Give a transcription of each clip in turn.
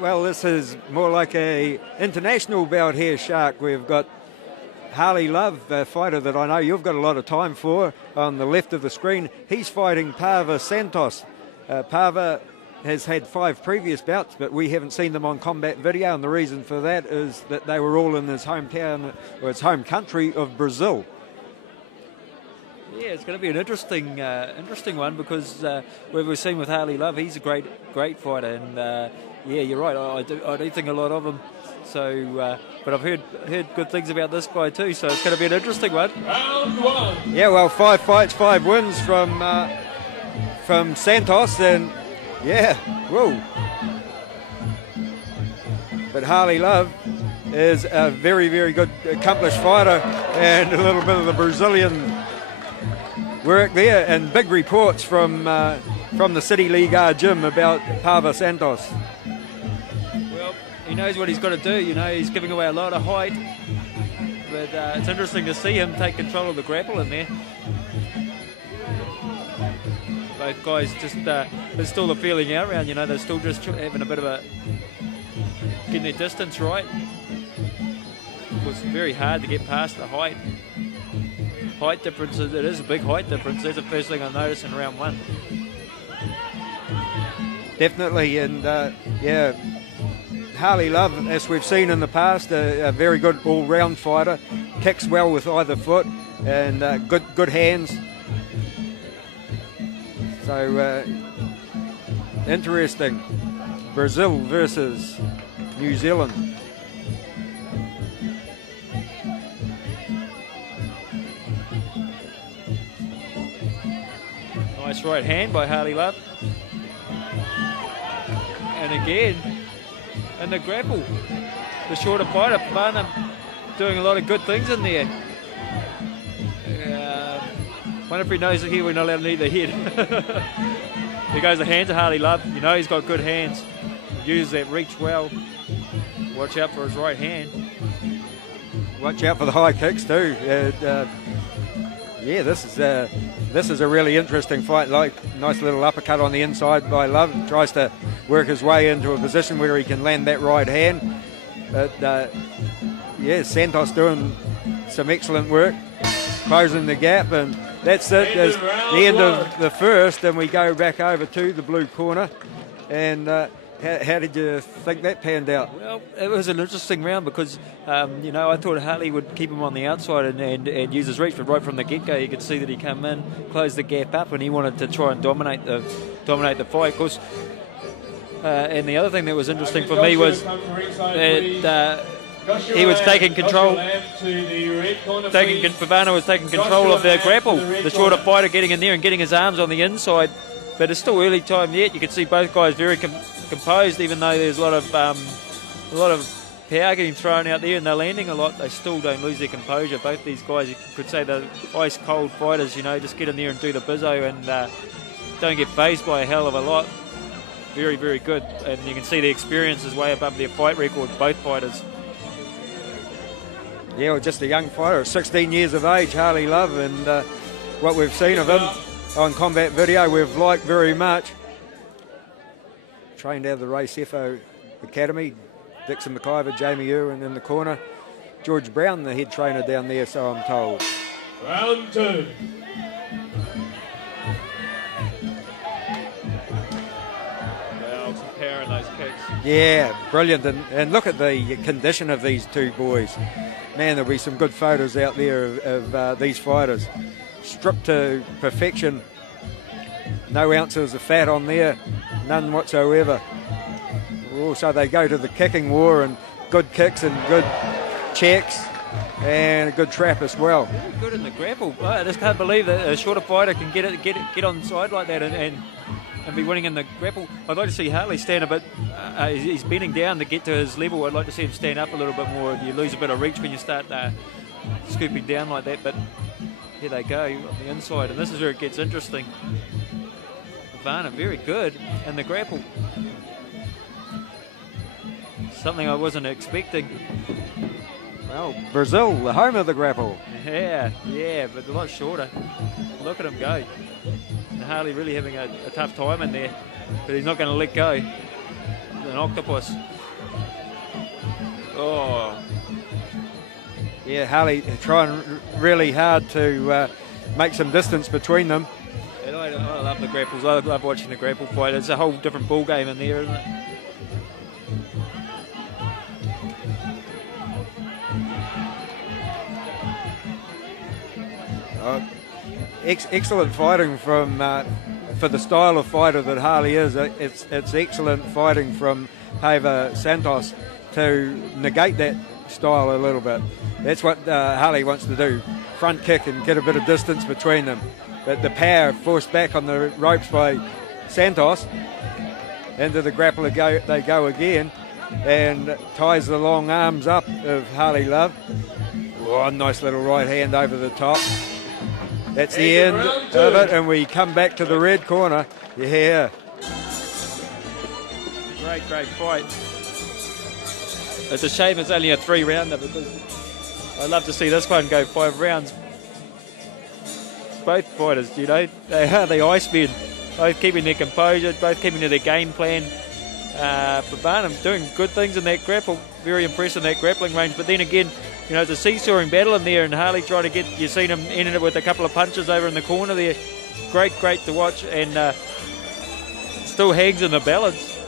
Well, this is more like a international bout here, Shark. We've got Harley Love, a fighter that I know you've got a lot of time for, on the left of the screen. He's fighting Paiva Santos. Paiva has had 5 previous bouts, but we haven't seen them on combat video, and the reason for that is that they were all in his hometown, or his home country of Brazil. Yeah, it's going to be an interesting one because we've seen with Harley Love, he's a great fighter, and yeah, you're right. I do think a lot of him. So, but I've heard good things about this guy too. So it's going to be an interesting one. Round 1. Yeah, well, 5 fights, 5 wins from Santos, and yeah, whoa. But Harley Love is a very, very good, accomplished fighter, and a little bit of the Brazilian work there, and big reports from the City League gym about Paiva Santos. Well, he knows what he's got to do. You know, he's giving away a lot of height, but it's interesting to see him take control of the grapple in there. Both guys just there's still the feeling out round. You know, they're still just having a bit of a getting their distance right. It was very hard to get past the height differences. It is a big height difference. That's the first thing I noticed in round 1. Definitely, and yeah, Harley Love, as we've seen in the past, a very good all-round fighter, kicks well with either foot, and good hands. So interesting. Brazil versus New Zealand. Nice right hand by Harley Love. And again, in the grapple, the shorter fighter, Paiva, doing a lot of good things in there. Wonder if he knows that here we're not allowed to need the head. There goes the hands of Harley Love. You know he's got good hands. Uses that reach well. Watch out for his right hand. Watch out for the high kicks too. Yeah, this is a really interesting fight. Like, nice little uppercut on the inside by Love. Tries to work his way into a position where he can land that right hand. But yeah, Santos doing some excellent work, closing the gap, and that's it. That's the end of the first, and we go back over to the blue corner. And how did you think that panned out? Well, it was an interesting round because, you know, I thought Harley would keep him on the outside and use his reach, but right from the get-go you could see that he came in, closed the gap up, and he wanted to try and dominate the fight. Of course, and the other thing that was interesting for me was that he was taking control. Paiva was taking control of the grapple. The shorter fighter getting in there and getting his arms on the inside. But it's still early time yet. You can see both guys very composed, even though there's a lot of power getting thrown out there and they're landing a lot. They still don't lose their composure. Both these guys, you could say, they're ice cold fighters. You know, just get in there and do the bizzo and don't get phased by a hell of a lot. Very, very good. And you can see the experience is way above their fight record, both fighters. Yeah, well, just a young fighter, 16 years of age, Harley Love, and what we've seen of him on combat video we've liked very much. Trained out of the Race FO Academy. Dixon McIver, Jamie Irwin in the corner. George Brown, the head trainer down there, so I'm told. Round 2. Well, comparing those kicks. Yeah, brilliant. And look at the condition of these two boys. Man, there'll be some good photos out there of these fighters. Stripped to perfection. No ounces of fat on there. None whatsoever. Also, they go to the kicking war, and good kicks and good checks and a good trap as well. Very good in the grapple. I just can't believe that a shorter fighter can get on the side like that and be winning in the grapple. I'd like to see Harley stand a bit. He's bending down to get to his level. I'd like to see him stand up a little bit more. You lose a bit of reach when you start scooping down like that, but here they go on the inside, and this is where it gets interesting. Paiva very good in the grapple. Something I wasn't expecting. Well, Brazil, the home of the grapple. Yeah, but a lot shorter. Look at him go. And Harley really having a tough time in there, but he's not going to let go. an octopus. Oh. Yeah, Harley trying really hard to make some distance between them. And I love the grapples. I love watching the grapple fight. It's a whole different ball game in there, isn't it? Excellent fighting from for the style of fighter that Harley is. It's excellent fighting from Paiva Santos to negate that style a little bit. That's what Harley wants to do. Front kick and get a bit of distance between them. But the power forced back on the ropes by Santos. Into the grappler they go again, and ties the long arms up of Harley Love. Oh, nice little right hand over the top. That's the end of it, and we come back to the red corner. Yeah. Great fight. It's a shame it's only a 3-rounder, because I'd love to see this one go 5 rounds. Both fighters, they are the Icemen, both keeping their composure, both keeping to their game plan. But Barnum doing good things in that grapple, very impressed in that grappling range. But then again, it's a seesawing battle in there, and Harley trying to get, you've seen him ending it with a couple of punches over in the corner there. Great to watch, and still hangs in the balance.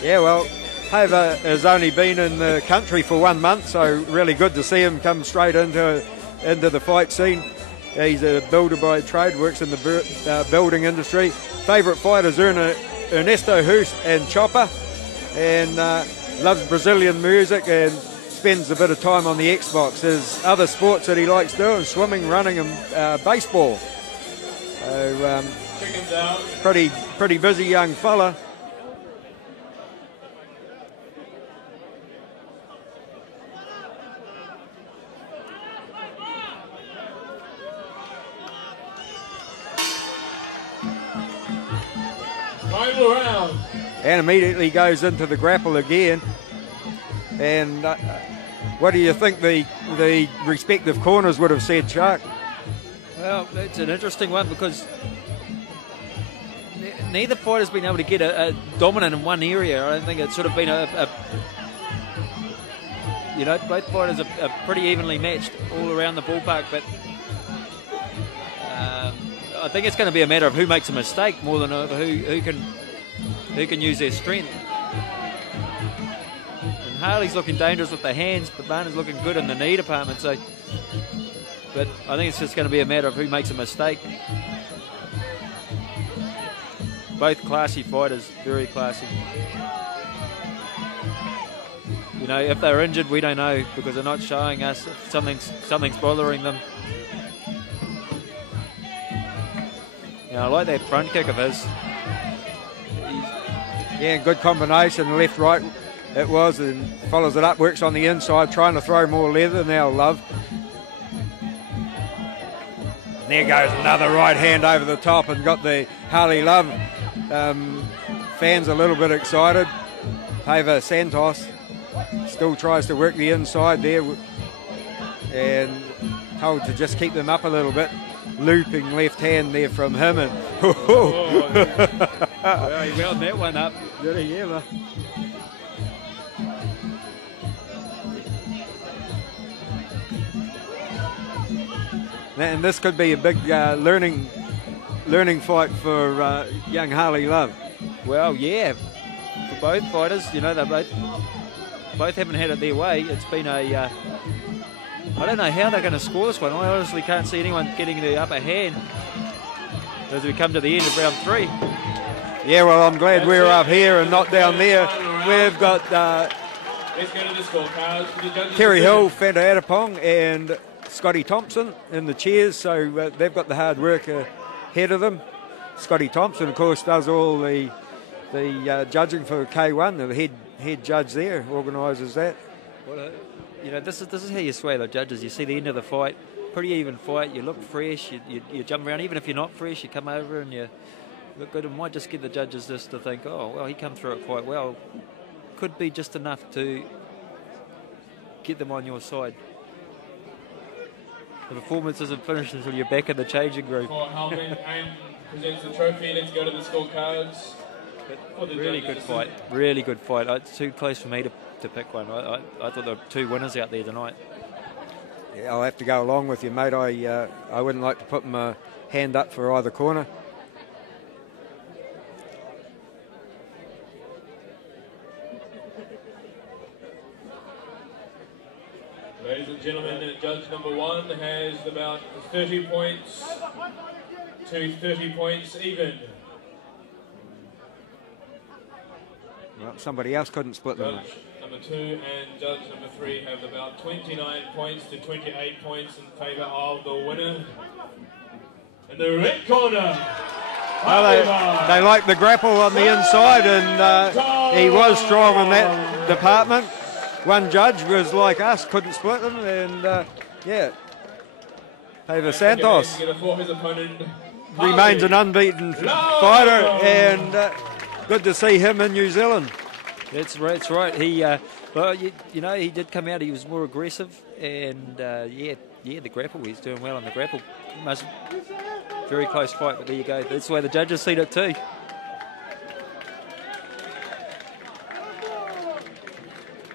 Yeah, well, Paiva has only been in the country for 1 month, so really good to see him come straight into the fight scene. He's a builder by trade, works in the building industry. Favourite fighters are Ernesto Hoost and Chopper, and loves Brazilian music and spends a bit of time on the Xbox. There's other sports that he likes doing: swimming, running, and baseball. So pretty busy young fella. Final round. And immediately goes into the grapple again. And what do you think the respective corners would have said, Shark? Well, it's an interesting one, because neither fighter's been able to get a dominant in one area. I don't think it's sort of been both fighters are pretty evenly matched all around the ballpark, but I think it's going to be a matter of who makes a mistake more than who can use their strength. And Harley's looking dangerous with the hands, but Barner's looking good in the knee department. So, but I think it's just going to be a matter of who makes a mistake. Both classy fighters, very classy. If they're injured, we don't know, because they're not showing us. If something's bothering them. I like that front kick of his. Yeah, good combination, left-right it was, and follows it up, works on the inside, trying to throw more leather now, Love. And there goes another right hand over the top, and got the Harley Love fans a little bit excited. Paiva Santos still tries to work the inside there, and told to just keep them up a little bit. Looping left hand there from him, and well, he wound that one up. Did he ever? And this could be a big learning fight for young Harley Love. Well, yeah, for both fighters, they both haven't had it their way. It's been a I don't know how they're going to score this one. I honestly can't see anyone getting the upper hand as we come to the end of round 3. Yeah, well, I'm glad we're up here and not down there. We've got Let's go to the scorecards. Terry Hill, Fanta Adapong, and Scotty Thompson in the chairs, so they've got the hard work ahead of them. Scotty Thompson, of course, does all the judging for K1, the head judge there, organises that. This is how you sway the judges. You see the end of the fight, pretty even fight. You look fresh. You jump around. Even if you're not fresh, you come over and you look good. It might just get the judges just to think, oh, well, he come through it quite well. Could be just enough to get them on your side. The performance isn't finished until you're back in the changing room. Helmet and presents the trophy. Let's go to the scorecards. But really good fight. Really good fight. It's too close for me to pick one. I thought there were two winners out there tonight. Yeah, I'll have to go along with you, mate. I wouldn't like to put my hand up for either corner. Ladies and gentlemen, judge number 1 has about 30 points to 30 points even. Well, somebody else couldn't split them. Judge number 2 and judge number 3 have about 29 points to 28 points in favour of the winner. In the red corner, Well, they like the grapple on the inside, and he was strong in that department. One judge was like us, couldn't split them, and yeah. Paiva Santos remains an unbeaten fighter, and good to see him in New Zealand. That's right. He, well, you know, he did come out. He was more aggressive, and yeah, the grapple. He's doing well on the grapple. Very close fight, but there you go. That's the way the judges see it too.